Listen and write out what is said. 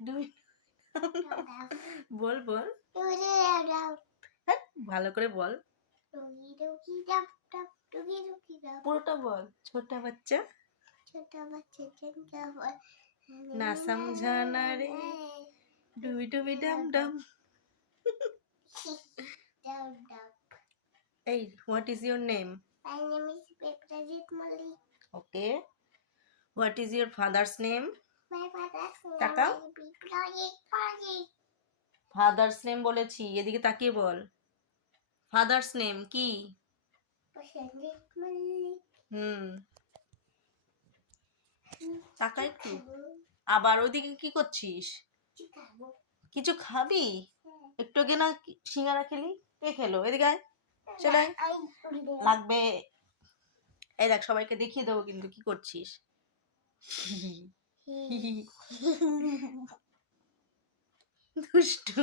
ডুবি বল বল, হ্যাঁ ভালো করে বল, পুরোটা বল। ছোটা বাচ্চা না সমঝানা রে, ডুবি ডুবি ডাম ডাম। এই, what is your name? My name is Biprajit Malik. Okay. What is your father's name? My father's name Taka? is Biprajit Malik. Father's name বলেছি, এদিকে তাকিয়ে বল। ফাদার্স নেম কি? Biprajit Malik. হুম, তাকা একটু। আবার ওইদিকে কি করছিস? Chicago. কিছু খাবি? একটু আগে না সিঙ্গারা খেলি? কে খেলো? এদিকে আয়, চলে আয়। লাগবে। এই দেখ, সবাইকে দেখিয়ে দেবো কিন্তু কি করছিস। দুষ্টু।